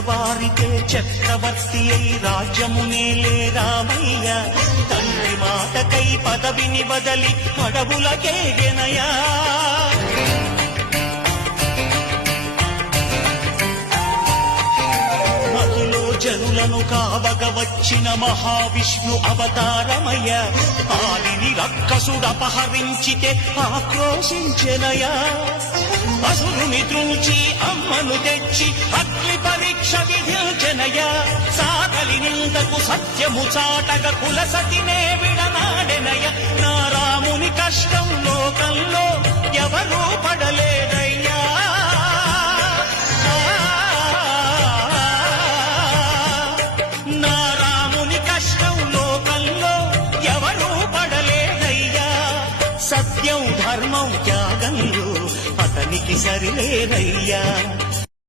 తెల్లవారితే చక్రవర్తి అయి రాజ్యమునేలే రామయ్య తండ్రి మాటకై పదవిని బదలి అడవులకేగెనయా జనులను కావగ వచ్చిన మహావిష్ణు అవతారమయ ఆలిని రక్కసుడపహరించితే ఆక్రోశించెనయా అసురుని త్రూచి అమ్మను తెచ్చి అగ్ని పరీక్ష విధించెనయా సాగలి నిందకు సత్యము చాటగ కులసతినే విడనాడెనయ నా రాముని కష్టం లోకంలో ఎవరూ పడలేదయ్యా సత్యం ధర్మం త్యాగంలో అతనికి సరిలేరయ్యా